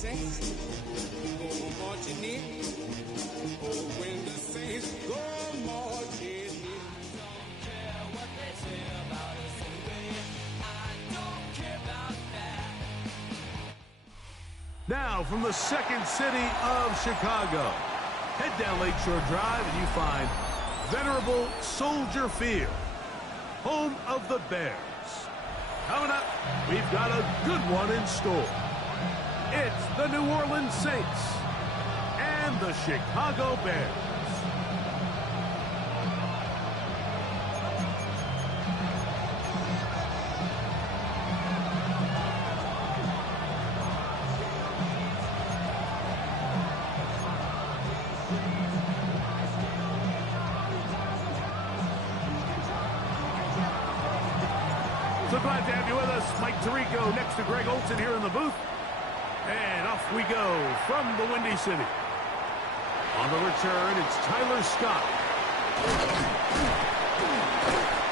Saints go marching in. Oh, when the Saints go marching in. Don't care what they say about us anyway. I don't care about that. Now from the second city of Chicago, head down Lakeshore Drive and you find venerable Soldier Field, home of the Bears. Coming up, we've got a good one in store. It's the New Orleans Saints and the Chicago Bears. So glad to have you with us. Mike Tirico next to Greg Olson here in the booth. And off we go from the Windy City. On the return, it's Tyler Scott.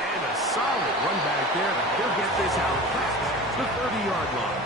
And a solid run back there. He'll get this out past the 30-yard line.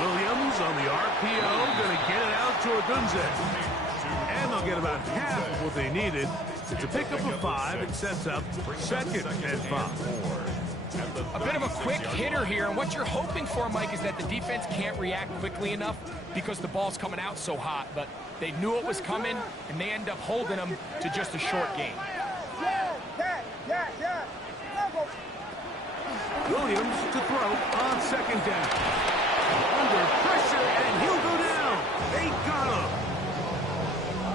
Williams on the RPO, going to get it out to Odunze. And they'll get about half of what they needed. It's a pickup of 5. It sets up second and 5. A bit of a quick hitter here, and what you're hoping for, Mike, is that the defense can't react quickly enough because the ball's coming out so hot, but they knew it was coming, and they end up holding them to just a short game. Williams to throw on second down. Under pressure, and he'll go down. They got him.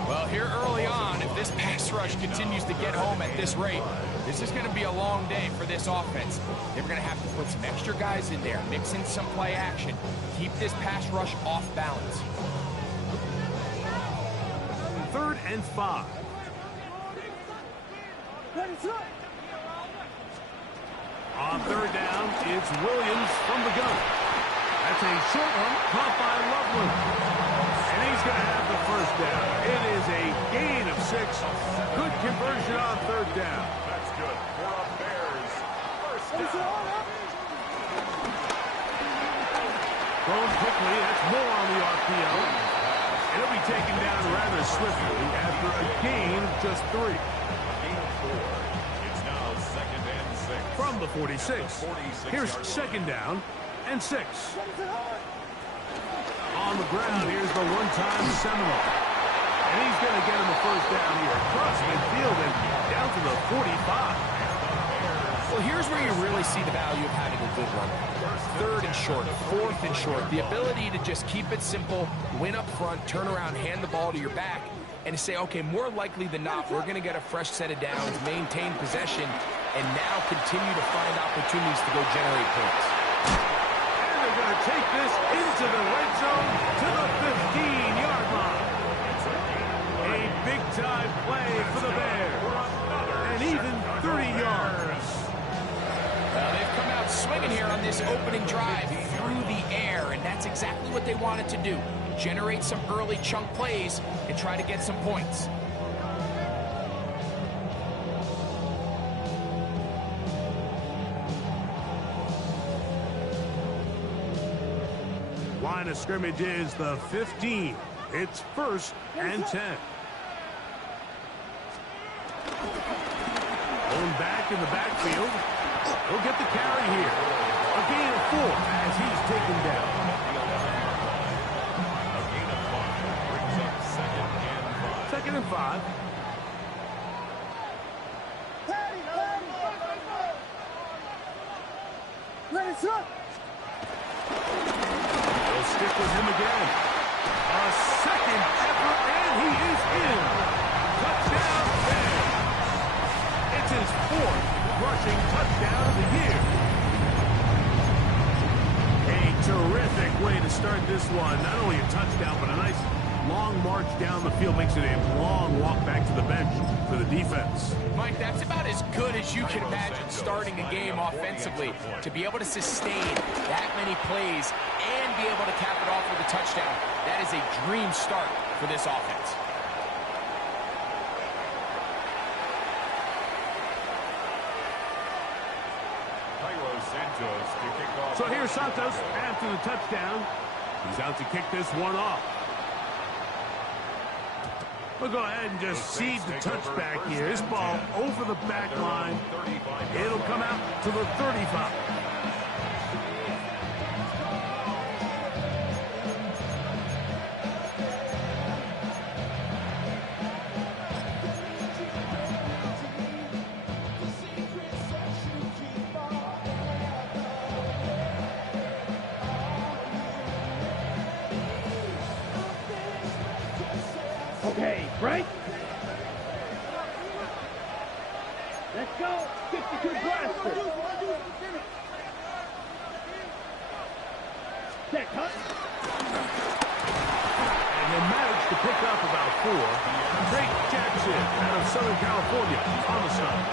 Well, here early on, if this pass rush continues to get home at this rate, this is going to be a long day for this offense. They're going to have to put some extra guys in there, mix in some play action, keep this pass rush off balance. 3rd and 5. On 3rd down, it's Williams from the gun. That's a short one, caught by Loveland. And he's going to have the first down. It is a gain of 6. Good conversion on 3rd down. That's good for a Bears first down. Thrown quickly, that's more on the RPO. And it'll be taken down rather swiftly after a gain of just 3. Gain of 4. It's now 2nd and 6. From the 46. Here's 2nd down and 6. On the ground, here's the one-time Seminole. And he's going to get him the first down here. Across midfield and down to the 45. Well, here's where you really see the value of having a good run. 3rd and short, 4th and short. The ability to just keep it simple, win up front, turn around, hand the ball to your back, and to say, okay, more likely than not, we're going to get a fresh set of downs, maintain possession, and now continue to find opportunities to go generate points. And they're going to take this into the red zone to the 15-yard line. A big-time play for the Bears. And even 30 yards. Well, they've come out swinging here on this opening drive through the air, and that's exactly what they wanted to do. Generate some early chunk plays and try to get some points. Line of scrimmage is the 15. It's 1st and 10. Going back in the backfield. He'll get the carry here. A gain of 4 as he's taken down. A gain of 5 brings up 2nd and 5. 2nd and 5. They'll stick with him again. A second effort, and he is in. Touchdown, Bears. It's his 4th rushing touchdown of the year. A terrific way to start this one. Not only a touchdown, but a nice long march down the field makes it a long walk back to the bench for the defense. Mike, that's about as good as you can imagine starting a game offensively. To be able to sustain that many plays and be able to cap it off with a touchdown, that is a dream start for this offense. So here's Santos after the touchdown. He's out to kick this one off. We'll go ahead and just cede the touchback here. This ball over the back line. It'll come out to the 35. Okay, break. Let's go. 52 blaster. Set, cut. And they managed to pick up about 4. Drake Jackson out of Southern California on the side.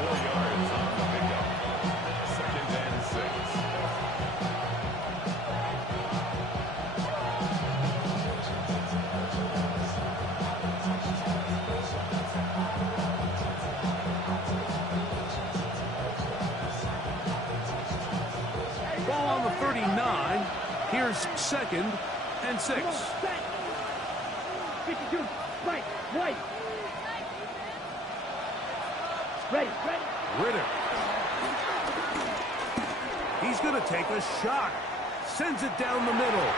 4 yards on the pickup. 2nd and 6. Ball on the 39. Here's 2nd and 6. 52, right, white. Ready, ready. Ritter. He's going to take a shot. Sends it down the middle.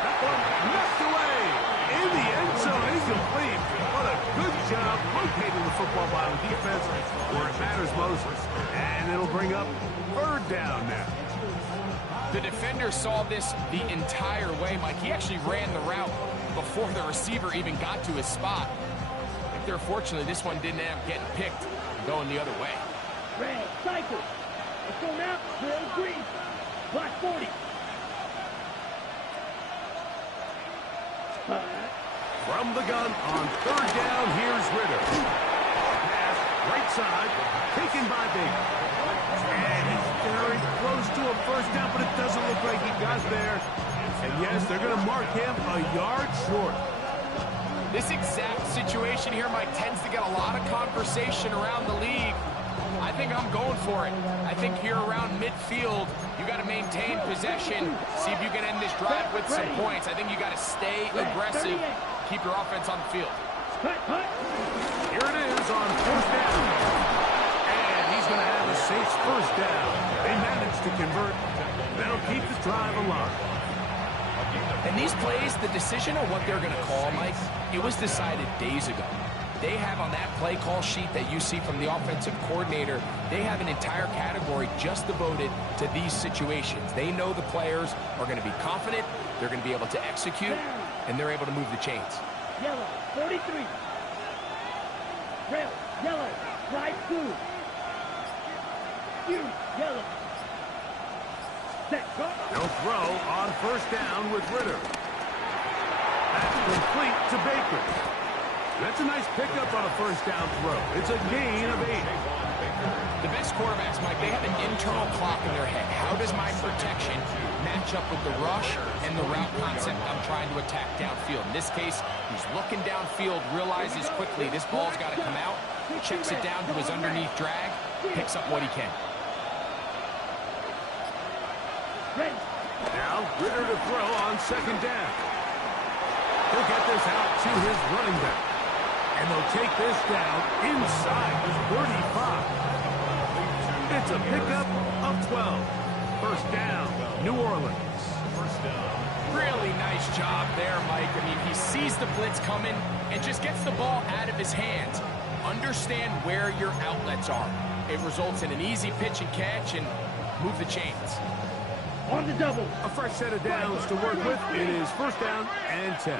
That one knocked away. In the end zone, incomplete. What a good job locating the football by the defense where it matters most. And it'll bring up 3rd down now. The defender saw this the entire way, Mike. He actually ran the route before the receiver even got to his spot. If they're fortunate, this one didn't end up getting picked and going the other way. Red, cycle. Let's go now. Real green. Black 40. From the gun on 3rd down, here's Ritter. Pass, right side, taken by Baker. And he's very close to a 1st down, but it doesn't look like he got there. And yes, they're going to mark him a yard short. This exact situation here, Mike, tends to get a lot of conversation around the league. I think I'm going for it. I think here around midfield, you got to maintain possession, see if you can end this drive with some points. I think you got to stay aggressive, keep your offense on the field. Here it is on 4th down. And he's going to have the Saints 1st down. They managed to convert. That'll keep the drive alive. And these plays, the decision on what they're going to call, Mike, it was decided days ago. They have on that play call sheet that you see from the offensive coordinator, they have an entire category just devoted to these situations. They know the players are going to be confident, they're going to be able to execute, and they're able to move the chains. Yellow, 43. Red, yellow, light blue. You, yellow. Set, go. No throw on 1st down with Ritter. That's complete to Baker. That's a nice pickup on a 1st down throw. It's a gain of 8. The best quarterbacks, Mike, they have an internal clock in their head. How does my protection match up with the rush and the route concept I'm trying to attack downfield? In this case, he's looking downfield, realizes quickly this ball's got to come out, checks it down to his underneath drag, picks up what he can. Now, Ritter to throw on 2nd down. He'll get this out to his running back. And they'll take this down inside the 35. It's a pickup of 12. 1st down, New Orleans. Really nice job there, Mike. I mean, he sees the blitz coming and just gets the ball out of his hands. Understand where your outlets are. It results in an easy pitch and catch and move the chains. On the double. A fresh set of downs to work with. It is 1st down and 10.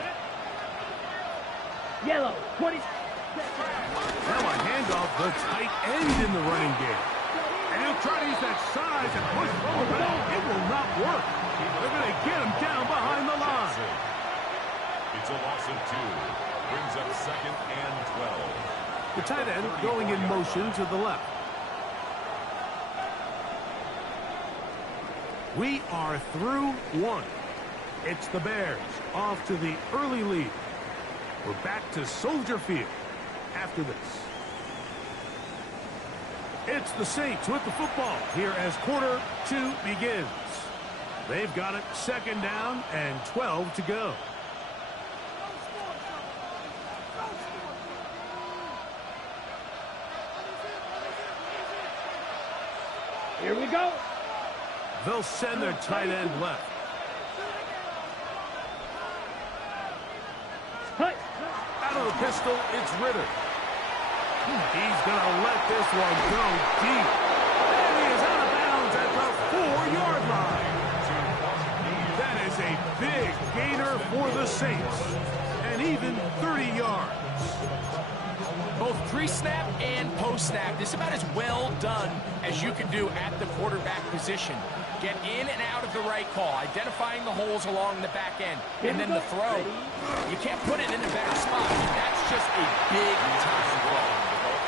Yellow, 20. Now a handoff, the tight end in the running game. And he'll try to use that size and push forward, but it will not work. They're going to get him down behind the line. Second and 12. The tight end going in motion to the left. We are through one. It's the Bears off to the early lead. We're back to Soldier Field after this. It's the Saints with the football here as quarter 2 begins. They've got it second down and 12 to go. Here we go. They'll send their tight end left. Cut. Out of the pistol, it's Ritter. He's going to let this one go deep. And he is out of bounds at the 4-yard line. That is a big gainer for the Saints. And even 30 yards. Both pre-snap and post-snap, this is about as well done as you can do at the quarterback position. Get in and out of the right call, identifying the holes along the back end, and then the throw. You can't put it in a better spot. That's just a big-time throw.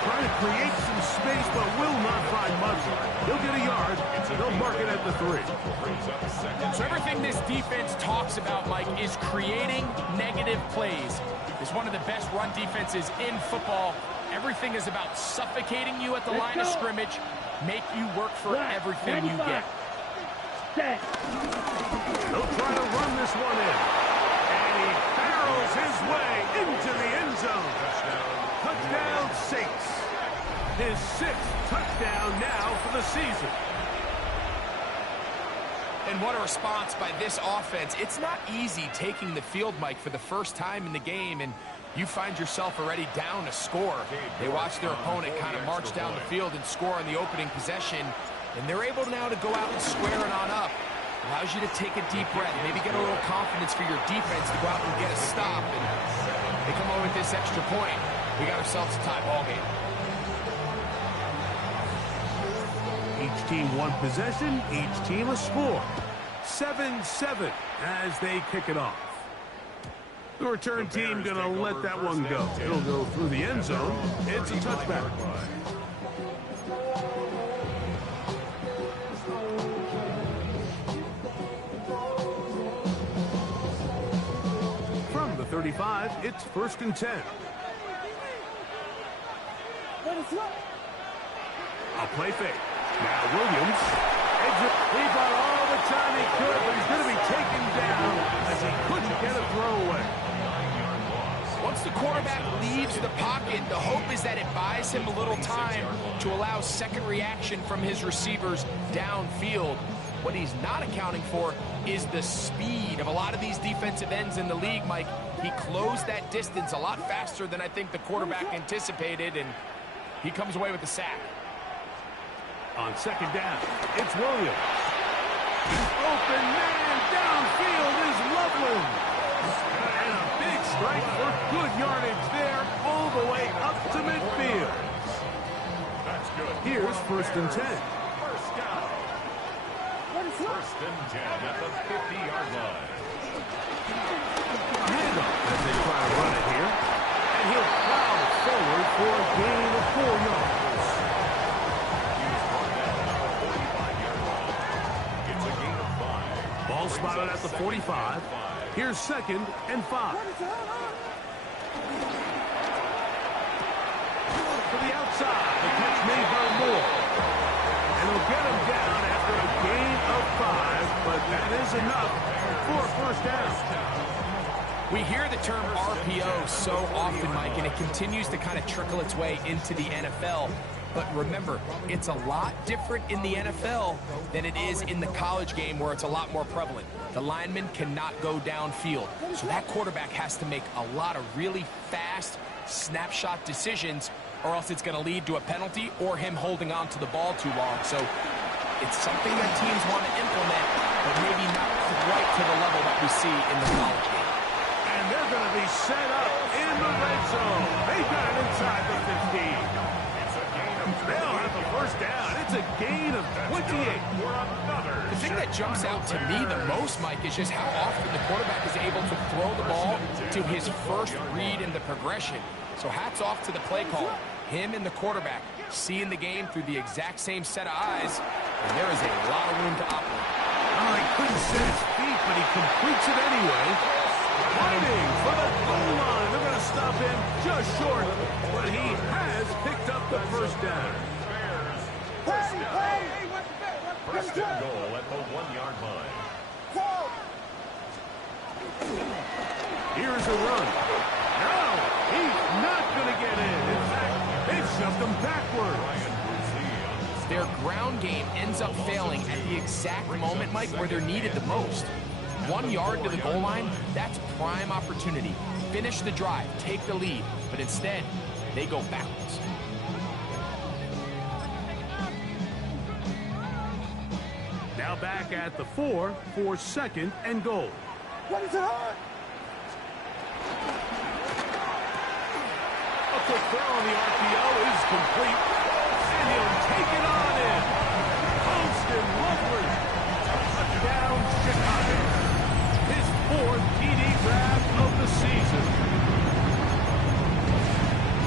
Trying to create some space, but will not find much. He'll get a yard. They'll mark it at the 3. So everything this defense talks about, Mike, is creating negative plays. It's one of the best run defenses in football. Everything is about suffocating you at the line of scrimmage, make you work for everything you get. They'll try to run this one in. And he barrels his way into the end zone. Touchdown, Saints. His 6th touchdown now for the season. And what a response by this offense. It's not easy taking the field, Mike, for the first time in the game, and you find yourself already down a score. They watch their opponent kind of march down the field and score on the opening possession, and they're able now to go out and square it on up. Allows you to take a deep breath, maybe get a little confidence for your defense to go out and get a stop, and they come away with this extra point. We got ourselves a tie ball game. Each team one possession, each team a score. 7-7 as they kick it off. The return team going to let that one go. It'll go through the end zone. It's a touchback. From the 35, it's 1st and 10. A play fake. Now Williams. He got all the time he could, but he's going to be taken down as he couldn't get a throwaway. Once the quarterback leaves the pocket, the hope is that it buys him a little time to allow second reaction from his receivers downfield. What he's not accounting for is the speed of a lot of these defensive ends in the league, Mike. He closed that distance a lot faster than I think the quarterback anticipated, and he comes away with the sack. On second down, it's Williams. Open man downfield is Loveland. And a big strike for good yardage there all the way up to midfield. That's good. Here's 1st and 10. First down. 1st and 10 at the 50-yard line. Handoff as they try to run it here. And he'll plow forward for a gain of 4 yards. Ball spotted at the 45. Here's 2nd and 5. To the outside. The catch made by Moore. And he'll get him down after a gain of 5, but that is enough for a 1st down. We hear the term RPO so often, Mike, and it continues to kind of trickle its way into the NFL. But remember, it's a lot different in the NFL than it is in the college game where it's a lot more prevalent. The lineman cannot go downfield. So that quarterback has to make a lot of really fast snapshot decisions, or else it's going to lead to a penalty or him holding on to the ball too long. So it's something that teams want to implement, but maybe not quite to the level that we see in the college game. And they're going to be set up in the red zone. They've got it inside the 15. It's a gain They'll have the first down. It's a gain of 28. The thing that jumps out to me the most, Mike, is just how often the quarterback is able to throw the ball to his first read in the progression. So hats off to the play call. Him and the quarterback seeing the game through the exact same set of eyes, and there is a lot of room to operate. Oh, he couldn't set his feet, but he completes it anyway. Fighting for the goal line. They're going to stop him just short, but he has picked up the first down. First and goal at the 1-yard line. Here's a run. No, he's not going to get in. In fact, they've shoved him backward. Their ground game ends up failing at the exact moment, Mike, where they're needed the most. 1 yard to the goal line, that's prime opportunity. Finish the drive, take the lead, but instead, they go backwards. Now back at the 4 for second and goal. What is it hard? A quick throw on the RPO is complete, and he'll take it on in. Post and lovely. Touchdown, Chicago. His 4th TD grab of the season.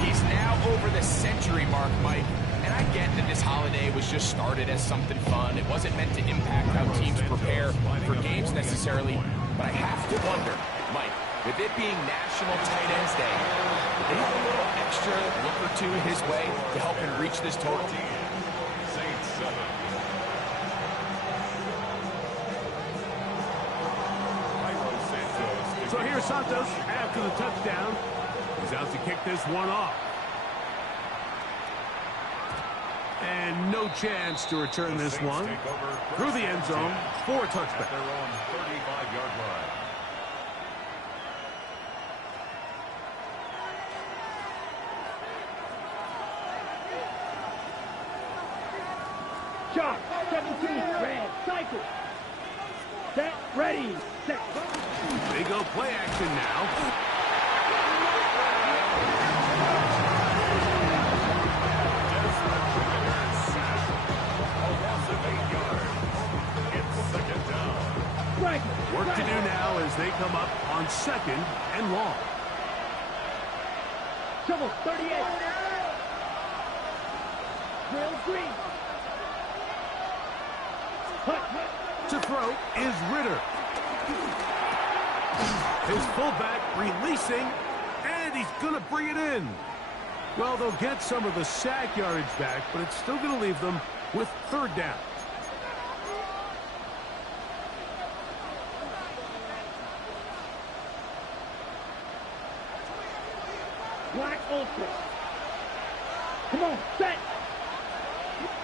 He's now over the century mark, Mike. And I get that this holiday was just started as something fun. It wasn't meant to impact how teams prepare for games necessarily. But I have to wonder, Mike, with it being National Tight Ends Day, did they have a little extra look or two his way to help him reach this total? Saints 7. So here's Santos after the touchdown. He's out to kick this one off. And no chance to return this one through the end zone for a touchback. Their own 35-yard line. Shot. 17. Red. Cycle. Set. Ready. Set. They go play action now. Work to do now as they come up on second and long. Shovel. 38. Drill green. To throw is Ritter. His fullback releasing, and he's going to bring it in. Well, they'll get some of the sack yardage back, but it's still going to leave them with third down. Black Ultra. Come on, set.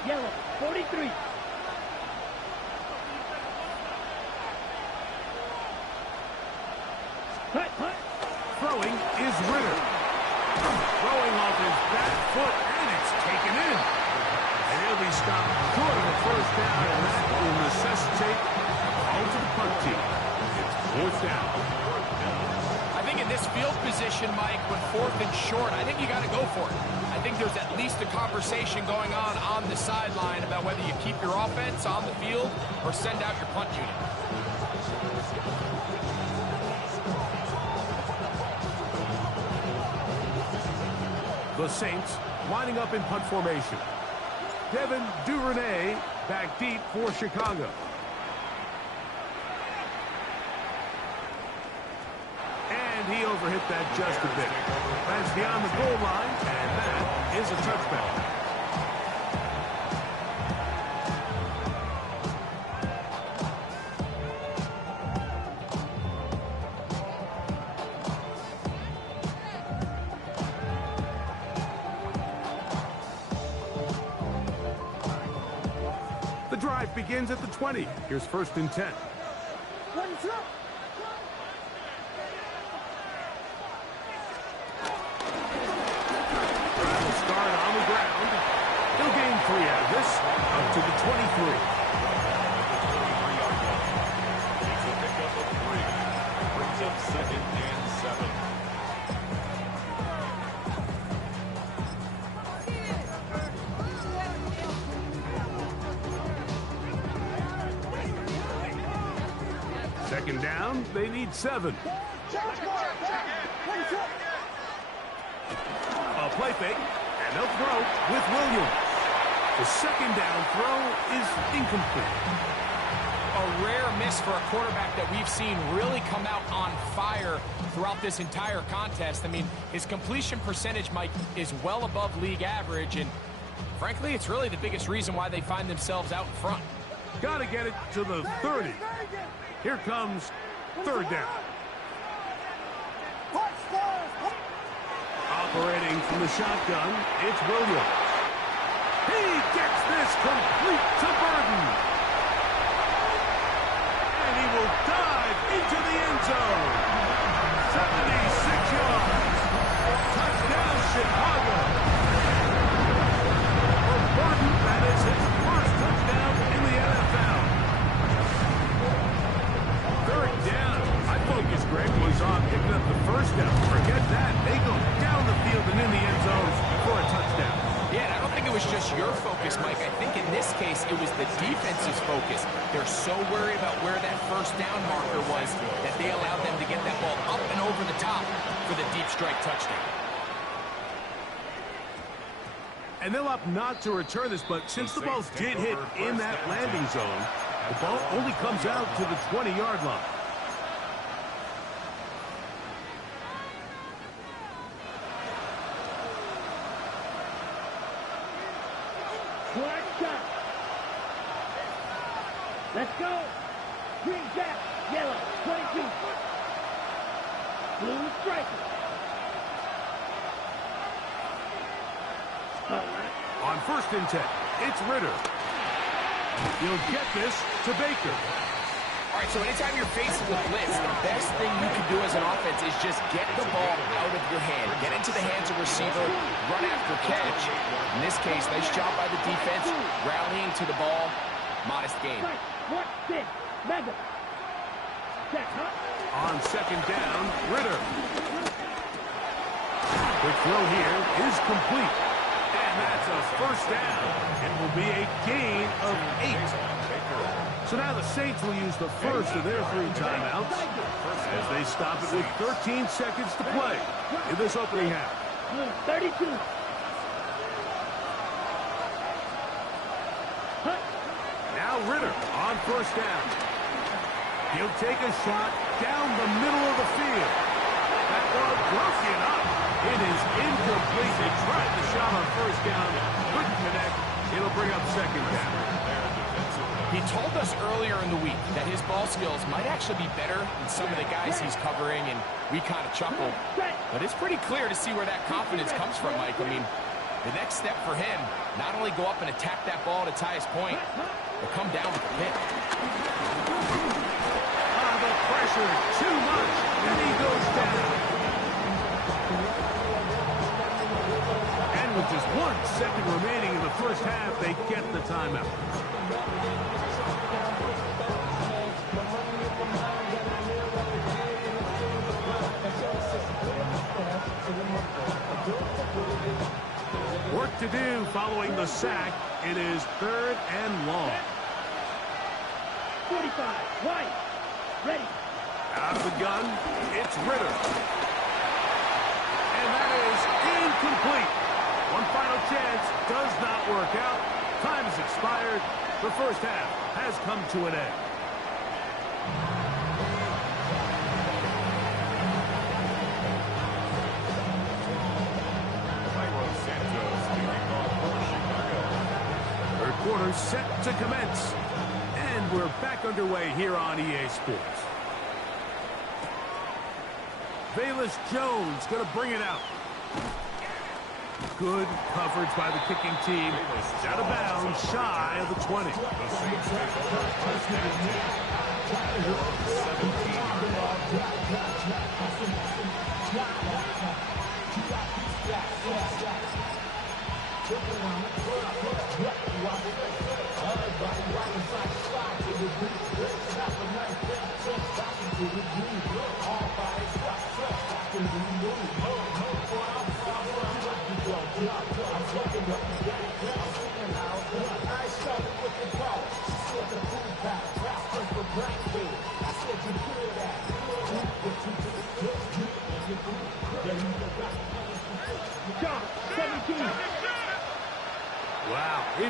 Yellow, 43. Hut, hut. Throwing is Ritter. Throwing off his back foot, and it's taken in. And he'll be stopped short of a first down, and that will necessitate a call to the punt team. It's fourth down. I think in this field position, Mike, when 4th and short, I think you got to go for it. I think there's at least a conversation going on the sideline about whether you keep your offense on the field or send out your punt unit. The Saints lining up in punt formation. Devin Duvernay back deep for Chicago. And he overhit that just a bit. That's beyond the goal line, and that is a touchback. The drive begins at the 20. Here's 1st and 10. What is up? Will start on the ground. He'll gain 3 out of this, up to the 23. It's a pickup of 3. Brings up 2nd and 7. down, they need 7. A play fake, and they'll throw with Williams. The second down throw is incomplete. A rare miss for a quarterback that we've seen really come out on fire throughout this entire contest. I mean, his completion percentage, Mike, is well above league average, and frankly, it's really the biggest reason why they find themselves out in front. Got to get it to the 30. Here comes 3rd down. Operating from the shotgun, it's Williams. He gets this complete to Burton. And he will dive into the end zone. 76 yards. Touchdown, Chicago. For Burton, that is his first touchdown in the NFL. 3rd down. My focus, Greg, was on picking up the first down. Forget that. They go down the field and in the end zone for a touchdown. Yeah, I don't think it was just your focus, Mike. I think in this case, it was the defense's focus. They're so worried about where that first down marker was that they allowed them to get that ball up and over the top for the deep strike touchdown. And they'll opt not to return this, but since the ball did hit in that landing zone, the ball only comes out to the 20-yard line. Let's go. Green cap, yellow, 22. Blue striker. On 1st and 10, it's Ritter. He'll get this to Baker. All right, so anytime you're facing the blitz, the best thing you can do as an offense is just get the ball out of your hand. Get into the hands of receiver, run after catch. In this case, nice job by the defense, rallying to the ball. Modest gain. What's this? Mega. Check, huh? On 2nd down, Ritter. Quick throw here is complete. And that's a first down. It will be a gain of 8. So now the Saints will use the first of their 3 timeouts as they stop it with 13 seconds to play in this opening half. 32. Now Ritter on 1st down. He'll take a shot down the middle of the field. That ball broken up. It is incomplete. They tried the shot on 1st down. Couldn't connect. It'll bring up 2nd down. He told us earlier in the week that his ball skills might actually be better than some of the guys he's covering, and we kind of chuckled. But it's pretty clear to see where that confidence comes from, Mike. I mean, the next step for him, not only go up and attack that ball at its highest point, but come down with the pick. The pressure, too much, and he goes down. And with just 1 second remaining in the first half, they get the timeout. Work to do following the sack. It is 3rd and long. 45, right, ready. Out of the gun, it's Ritter. And that is incomplete. One final chance does not work out. Time has expired. The first half has come to an end. Third quarter set to commence. And we're back underway here on EA Sports. Velus Jones going to bring it out. Good coverage by the kicking team. Out of bounds, shy of the 20.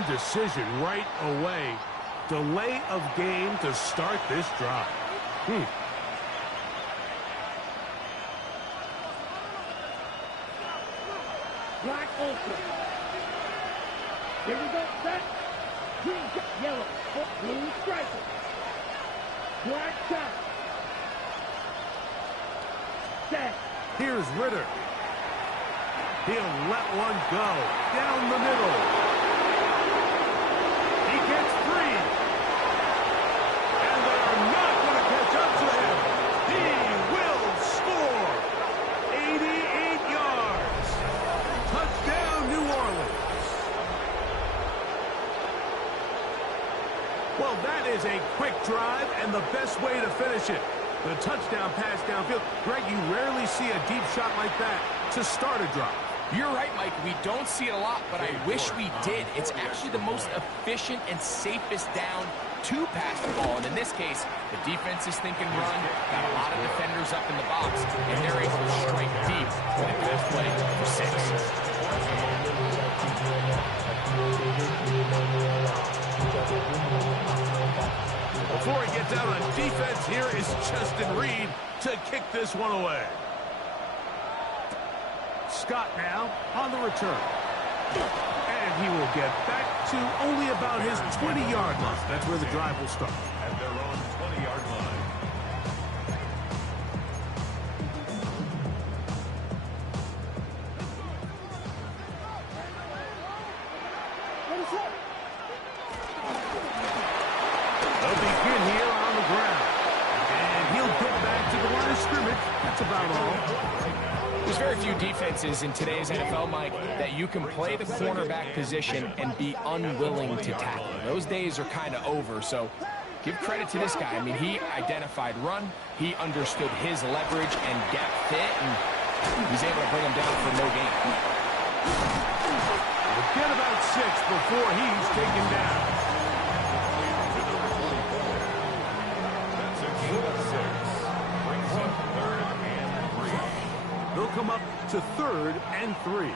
Indecision right away. Delay of game to start this drive. Black open. Here we go, set. Green, yellow, blue striker. Black shot. Set. Here's Ritter. He'll let one go. Down the middle. He gets free. And they are not going to catch up to him. He will score. 88 yards. Touchdown, New Orleans. Well, that is a quick drive and the best way to finish it. The touchdown pass downfield. Greg, you rarely see a deep shot like that to start a drive. You're right, Mike. We don't see it a lot, but I wish we did. It's actually the most efficient and safest down to pass the ball. And in this case, the defense is thinking run, got a lot of defenders up in the box, and they're able to strike deep with a pass play for 6. Before he gets out on defense, here is Justin Reed to kick this one away. Scott now on the return. And he will get back to only about his 20-yard line. That's where the drive will start. At their own 20-yard line. They'll begin here on the ground. And he'll get back to the line of scrimmage. That's about all. There's very few defenses in today's NFL, Mike, that you can play the cornerback position and be unwilling to tackle. Those days are kind of over, so give credit to this guy. I mean, he identified run, he understood his leverage and gap fit, and he's able to bring him down for no gain. We'll get about 6 before he's taken down. They'll come up to 3rd and 3.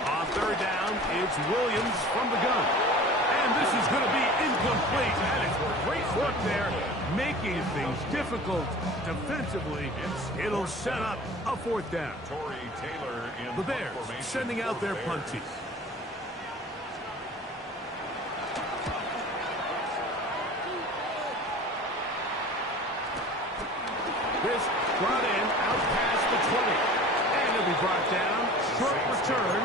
On 3rd down, it's Williams from the gun. And this is going to be incomplete. That is great work there, making things difficult defensively. It'll set up a 4th down. The Bears sending out their punt team. This brought in out past the 20. And he'll be brought down. Short return.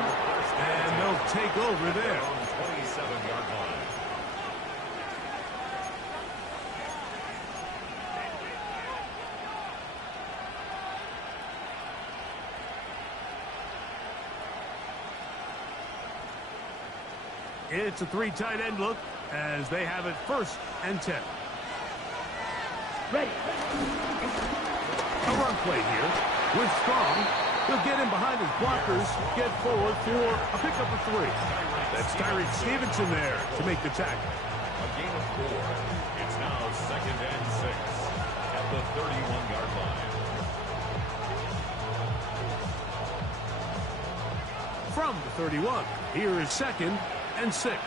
And they'll take over there. 27-yard line. It's a 3 tight end look as they have it 1st and 10. Ready. A run play here with Strong. He'll get in behind his blockers, get forward for a pickup of 3. That's Tyreek Stevenson there to make the tackle. A gain of 4. It's now 2nd and 6 at the 31-yard line. From the 31, here is 2nd and 6.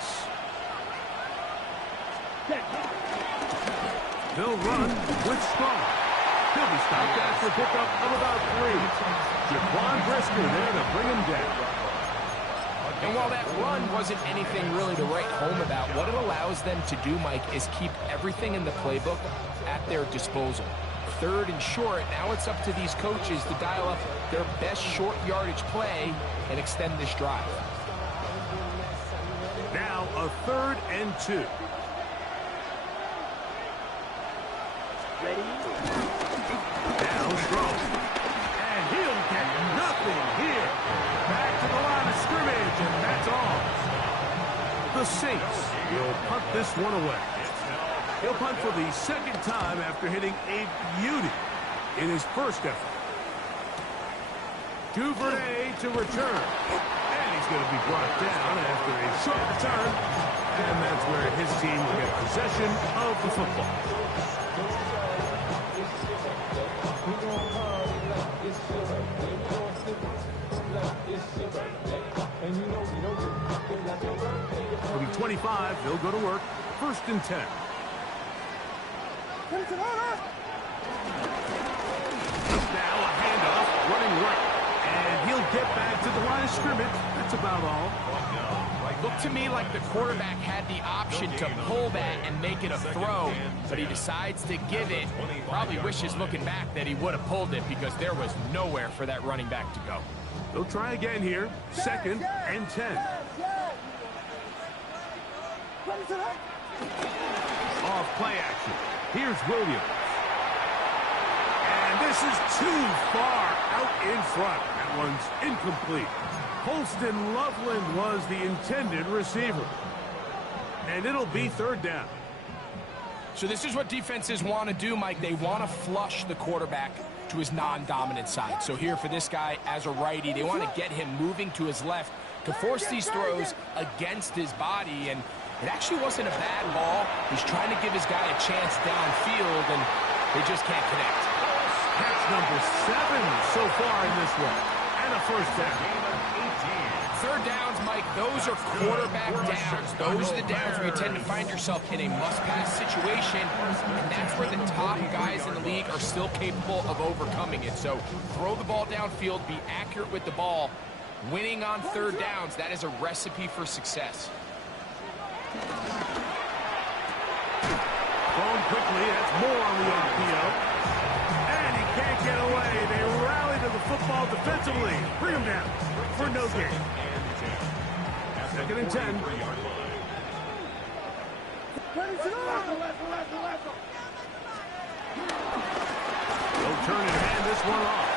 They'll run with Strong. He'll be stopped after a pickup of about 3. Jaquan Brisker there to bring him down. And while that run wasn't anything really to write home about, what it allows them to do, Mike, is keep everything in the playbook at their disposal. 3rd and short, now it's up to these coaches to dial up their best short yardage play and extend this drive. Now a 3rd and 2. Ready. Now Strong. And he'll get nothing here. Back to the line of scrimmage, and that's all. The Saints will punt this one away. He'll punt for the 2nd time after hitting a beauty in his 1st effort. Duvernay to return. And he's going to be brought down after a short return. And that's where his team will get possession of the football. Moving 25, they'll go to work. 1st and 10. Now a handoff, running right. And he'll get back to the line of scrimmage. That's about all. Looked to me like the quarterback had the option to pull that and make it a throw, but he decides to give it. Probably wishes looking back that he would have pulled it because there was nowhere for that running back to go. They'll try again here. 2nd and 10. Off play action. Here's Williams. And this is too far out in front. That one's incomplete. Holston Loveland was the intended receiver. And it'll be 3rd down. So this is what defenses want to do, Mike. They want to flush the quarterback to his non-dominant side. So here for this guy as a righty, they want to get him moving to his left to force these throws against his body. And it actually wasn't a bad ball. He's trying to give his guy a chance downfield, and they just can't connect. Catch number 7 so far in this one. And a 1st down. 3rd downs, Mike, those are quarterback downs. Those are the downs where you tend to find yourself in a must-pass situation, and that's where the top guys in the league are still capable of overcoming it. So throw the ball downfield, be accurate with the ball. Winning on 3rd downs, that is a recipe for success. Thrown quickly, that's more on the RPO. And he can't get away. They rally to the football defensively. Bring him down for no gain. 2nd and 10. They'll turn and hand this one off.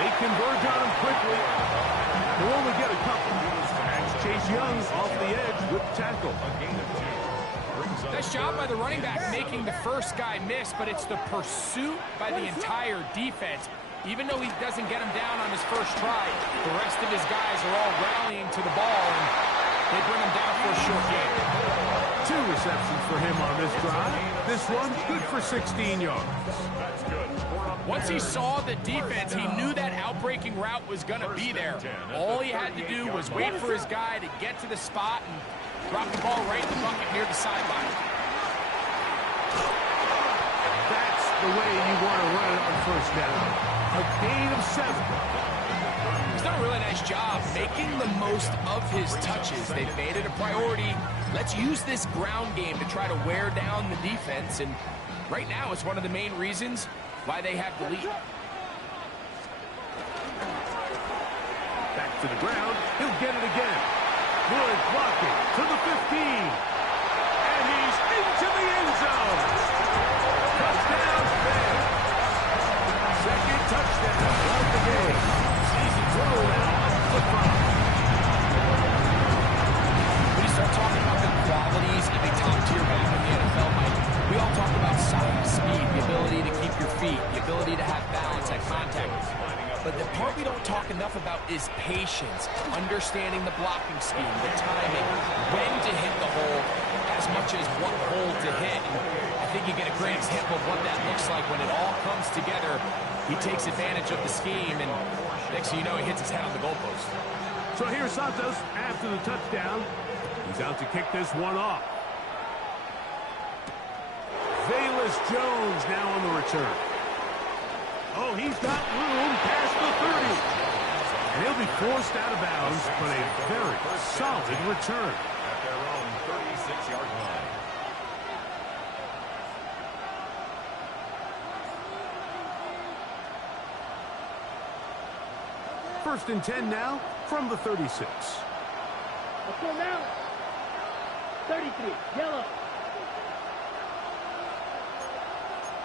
They converge on him quickly. They'll only get a couple. That's Chase Young off the edge with tackle. Nice job by the running back making the first guy miss, but it's the pursuit by the entire defense. Even though he doesn't get him down on his first try, the rest of his guys are all rallying to the ball, and they bring him down for a short gain. 2 receptions for him on this drive. This one good for 16 yards. Once he saw the defense, he knew that outbreaking route was going to be there. All he had to do was wait for his guy to get to the spot and drop the ball right in the bucket near the sideline. That's the way you want to run it on 1st down. A gain of 7. He's done a really nice job making the most of his touches. They've made it a priority. Let's use this ground game to try to wear down the defense, and right now it's one of the main reasons why they have the lead. Back to the ground. He'll get it again. Good blocking to the 15. And he's into the end zone. Touchdown, Bears. 2nd touchdown of the game. Easy throw now off the 5. When you start talking about the qualities of a top-tier back in the NFL, Mike, we all talk about size, speed, the ability to keep your feet, the ability to have balance at contact. But the part we don't talk enough about is patience, understanding the blocking scheme, the timing, when to hit the hole, as much as what hole to hit. And I think you get a great example of what that looks like when it all comes together. He takes advantage of the scheme, and next thing you know, he hits his head on the goalpost. So here's Santos after the touchdown. He's out to kick this one off. Velus Jones now on the return. Oh, he's got room past the 30. And he'll be forced out of bounds, but a very solid return. At their own 36-yard line. First and 10 now from the 36. Let's go now. 33, yellow.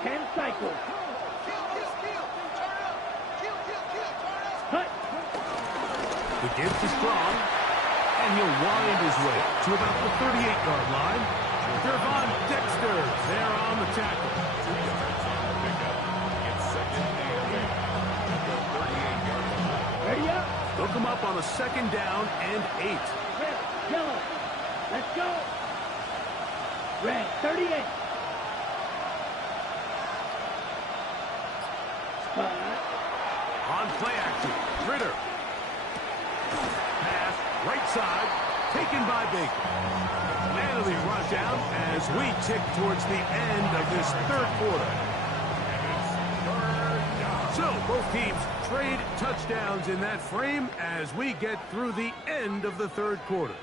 10 cycles. Cut. The give to Strong, and he'll wind his way to about the 38-yard line. Gervon Dexter there on the tackle. Ready up. They'll come up on a 2nd down and 8. Red, yellow. Let's go. Red, 38. On Ritter. Pass, right side, taken by Baker. And it'll be brought down as we tick towards the end of this third quarter. So, both teams trade touchdowns in that frame as we get through the end of the third quarter.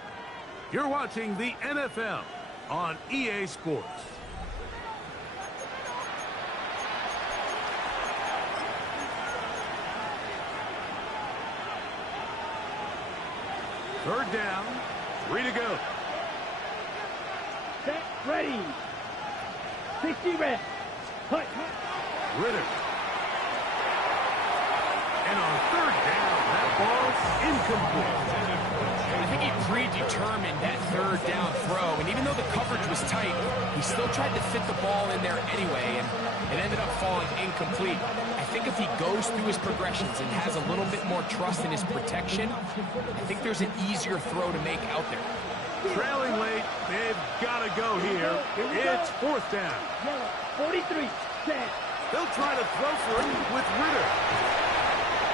You're watching the NFL on EA Sports. Third down, 3 to go. Set, ready. 60 reps. Hut. Ritter. And on third down, that ball's incomplete. I think he predetermined that third down throw, and even though the coverage was tight, he still tried to fit the ball in there anyway, and it ended up falling incomplete. I think if he goes through his progressions and has a little bit more trust in his protection, I think there's an easier throw to make out there. Trailing late, they've got to go here. It's fourth down. 43, set. They'll try to throw for it with Ritter.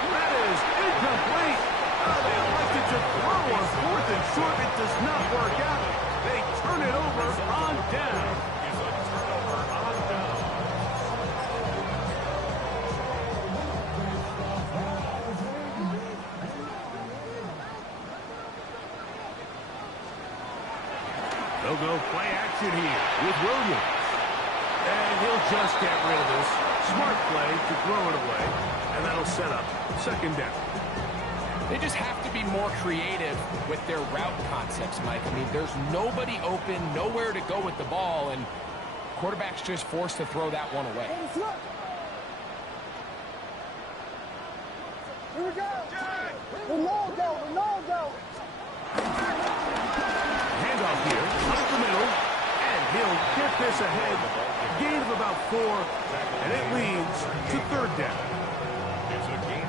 That is incomplete. Oh, they elected to throw on fourth and short. It does not work out. They turn it over on down. They'll go play action here with Williams. And he'll just get rid of this. Smart play to throw it away. And that'll set up second down. They just have to be more creative with their route concepts, Mike. I mean, there's nobody open, nowhere to go with the ball, and quarterback's just forced to throw that one away. Here we go. Ronaldo. Handoff here, up the middle, and he'll get this ahead. Gain of about 4, and it leads to third down.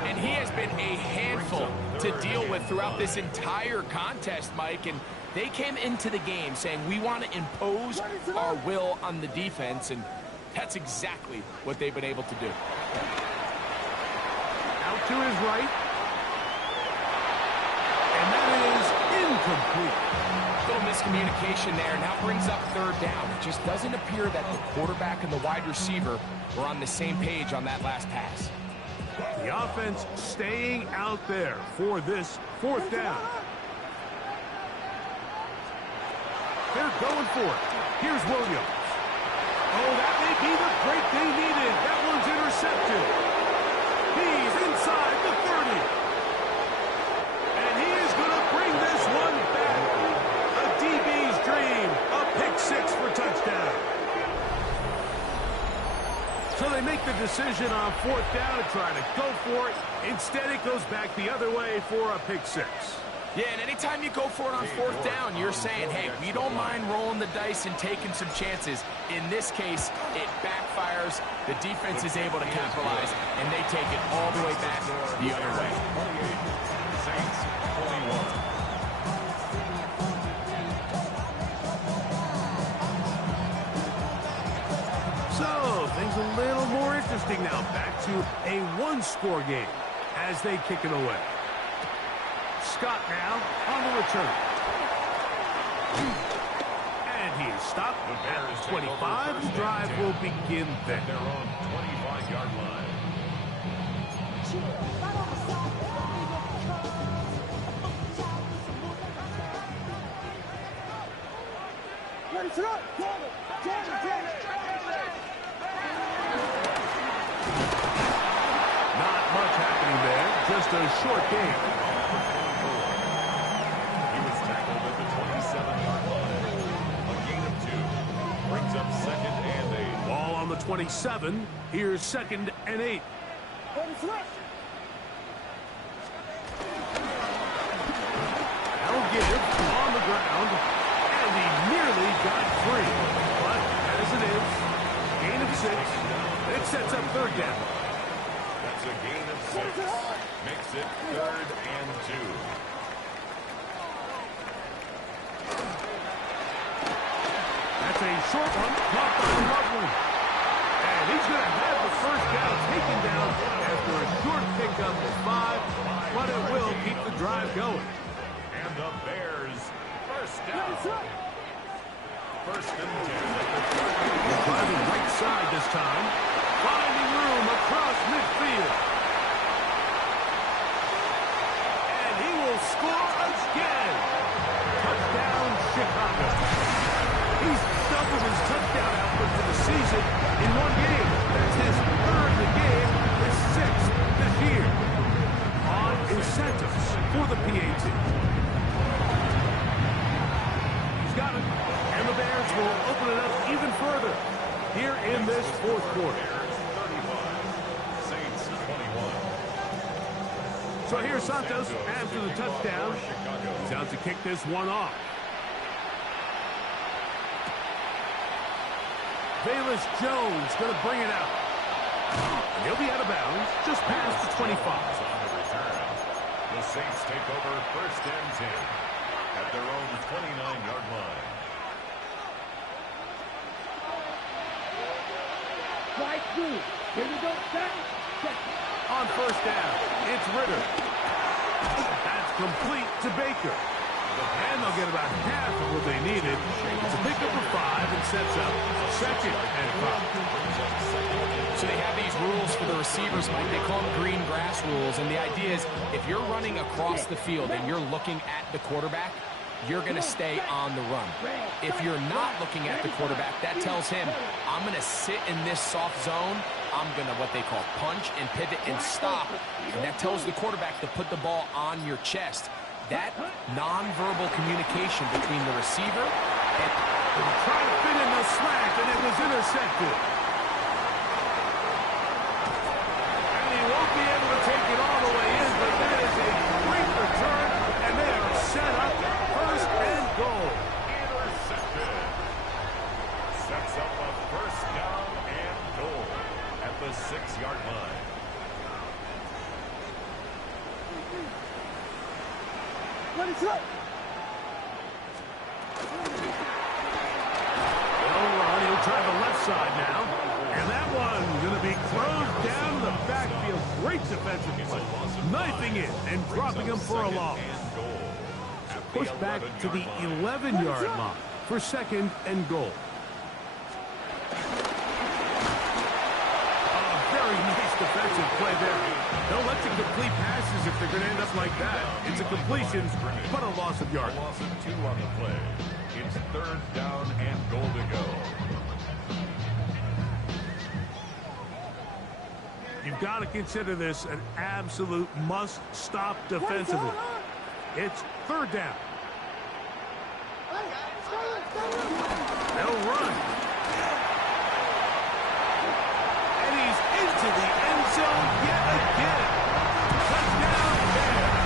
And he has been a handful to deal with throughout this entire contest, Mike, and they came into the game saying we want to impose our will on the defense, and that's exactly what they've been able to do. Out to his right. And that is incomplete. Little miscommunication there. Now brings up third down. It just doesn't appear that the quarterback and the wide receiver were on the same page on that last pass. The offense staying out there for this fourth down. They're going for it. Here's Williams. Oh, that may be the break they needed. That one's intercepted. He's inside the 30. And he is going to bring this one back. A DB's dream. A pick 6 for touchdown. So they make the decision on fourth down to try to go for it. Instead, it goes back the other way for a pick 6. Yeah, and anytime you go for it on fourth down, you're saying, hey, we don't mind rolling the dice and taking some chances. In this case, it backfires. The defense is able to capitalize, and they take it all the way back the other way. Saints 21. So, things a little more interesting now. Back to a one-score game as they kick it away. Scott now on the return. And he is stopped at the 25. The drive will begin then. They're on 25-yard line. Not much happening there. Just a short game. He was tackled at the 27-yard line. A gain of 2. Brings up second and 8. Ball on the 27. Here's second and 8. That'll give on the ground. And he nearly got free. But as it is, gain of 6. It sets up third down. That's a gain of 6. Makes it third and 2. That's a short one, caught by Loveland. And he's going to have the first down taken down after a short pickup of 5. but it will keep the drive going. And the Bears first down. First and 10. Driving right side this time. Finding room across midfield. And he will score again. Touchdown, Chicago. He's doubled his touchdown output for the season in one game. That's his third in the game, his sixth this year. On is Santos for the PAT. He's got it. And the Bears will open it up even further here in this fourth quarter. Bears 35, Saints 21. So here's Santos after the touchdown. He's out to kick this one off. Bayless Jones going to bring it out. And he'll be out of bounds just past the 25. On the return, the Saints take over first and 10 at their own 29-yard line. Right through. Here we go. Set. On first down, it's Ritter. That's complete to Baker. And they'll get about half of what they needed. It's a pickup of 5 and sets up second and 5. So they have these rules for the receivers, Mike. They call them green grass rules. And the idea is if you're running across the field and you're looking at the quarterback, you're going to stay on the run. If you're not looking at the quarterback, that tells him, I'm going to sit in this soft zone. I'm going to what they call punch and pivot and stop. And that tells the quarterback to put the ball on your chest. That nonverbal communication between the receiver and trying to fit in the slant, and it was intercepted. And he won't be able to take it all the way in, but that is a great return, and they are set up first and goal. Intercepted. Sets up a first down and goal at the 6-yard line. Let it go. He'll try the left side now. And that one's going to be closed down the backfield. Great defensive play. Knifing it and dropping him for a loss. Pushed back to the 11-yard line for second and goal. Very nice defensive play there. Don't let you complete passes if they're going to end up like that. It's a completion, but a loss of yards. Loss of 2 on the play. It's third down and goal to go. You've got to consider this an absolute must-stop defensively. It's third down. They'll run. And he's into the end zone yet again. Touchdown Bears.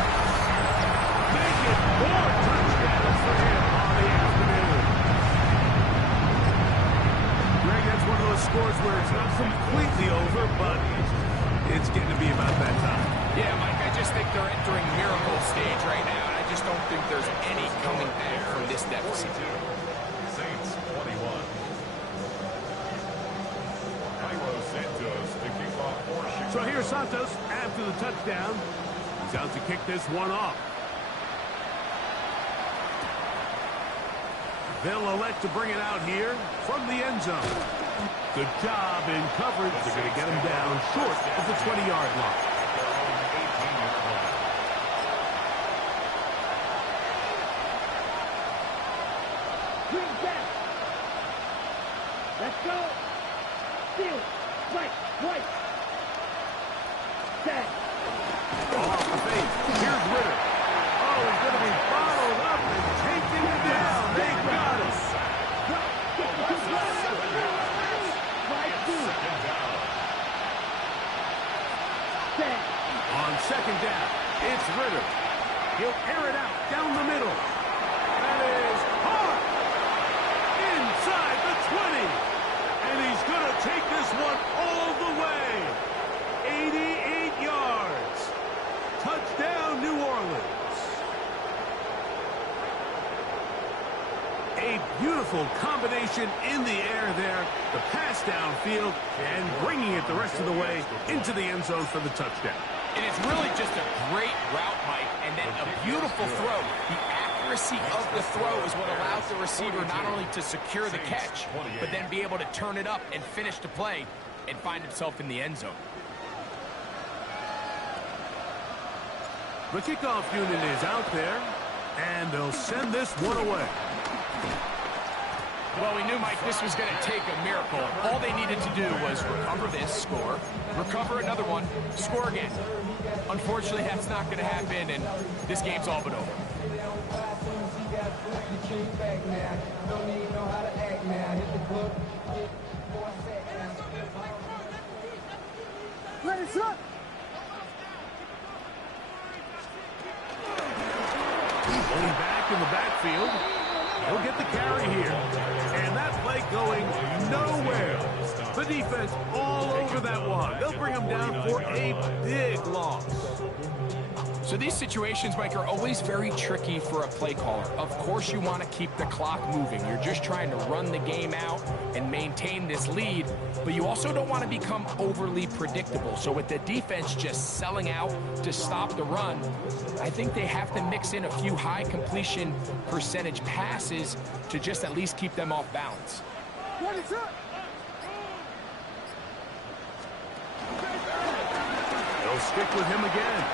Make it 4 touchdowns for him on the afternoon. Greg, that's one of those scores where it's not completely over, but it's getting to be about that time. yeah, Mike, I just think they're entering miracle stage right now, and I just don't think there's any coming back from this deficit. Saints 21. Cairo Santos to kick off for Chicago. So here's Santos after the touchdown. He's out to kick this one off. They'll elect to bring it out here from the end zone. Good job in coverage. They're going to get him down short of the 20-yard line. Green back. Let's go. Field. Right. Set. Off the fake. Here's Ritter. Oh, he's going to be followed up and taken down. They got him. Right through. Set. On second down, it's Ritter. He'll air it out down the middle. That is hard. Inside the 20. And he's going to take this one all the way. 88 yards. Touchdown, New Orleans. A beautiful combination in the air there. The pass downfield and bringing it the rest of the way into the end zone for the touchdown. And it's really just a great route, Mike, and then a beautiful throw. The accuracy of the throw is what allows the receiver not only to secure the catch, but then be able to turn it up and finish the play and find himself in the end zone. The kickoff unit is out there, and they'll send this one away. Well, we knew, Mike, this was going to take a miracle. All they needed to do was recover this, score, recover another one, score again. Unfortunately, that's not going to happen, and this game's all but over. Going back in the backfield. He'll get the carry here. And that play going nowhere. The defense all over that one. They'll bring him down for a big loss. So these situations, Mike, are always very tricky for a play caller. Of course you want to keep the clock moving. You're just trying to run the game out and maintain this lead, but you also don't want to become overly predictable. So with the defense just selling out to stop the run, I think they have to mix in a few high completion percentage passes to just at least keep them off balance. They'll stick with him again.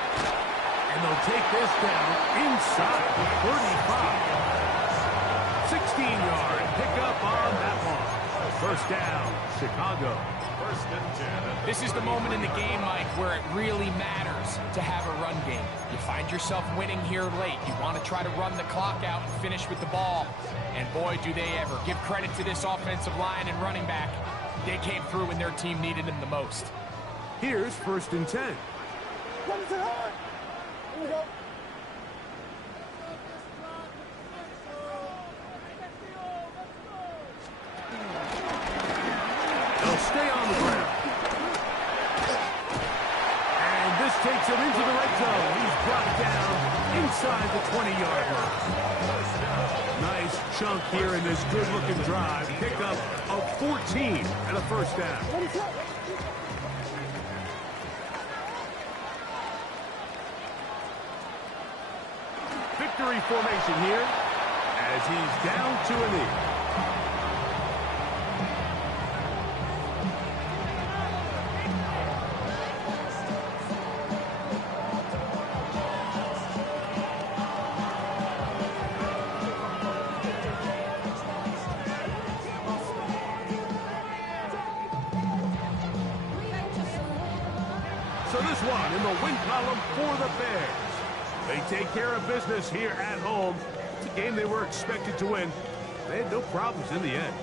And they'll take this down inside the 35. 16-yard pickup on that one. First down, Chicago. First and 10. This is the moment in the game, Mike, where it really matters to have a run game. You find yourself winning here late. You want to try to run the clock out and finish with the ball. And boy, do they ever. Give credit to this offensive line and running back. They came through when their team needed them the most. Here's first and 10. They'll stay on the ground. And this takes him into the red zone. He's brought down inside the 20-yard line. Nice chunk here in this good-looking drive. Pickup of 14 and a first down. Victory formation here as he's down to a knee. So this one in the win column for the Bears. They take care of business here at home. It's a game they were expected to win. They had no problems in the end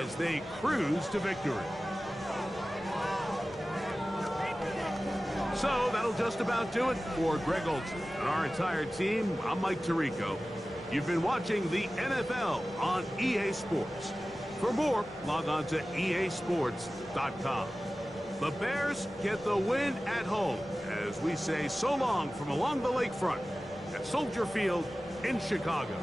as they cruise to victory. So that'll just about do it for Greg Olson and our entire team. I'm Mike Tirico. You've been watching the NFL on EA Sports. For more, log on to easports.com. The Bears get the win at home as we say so long from along the lakefront at Soldier Field in Chicago.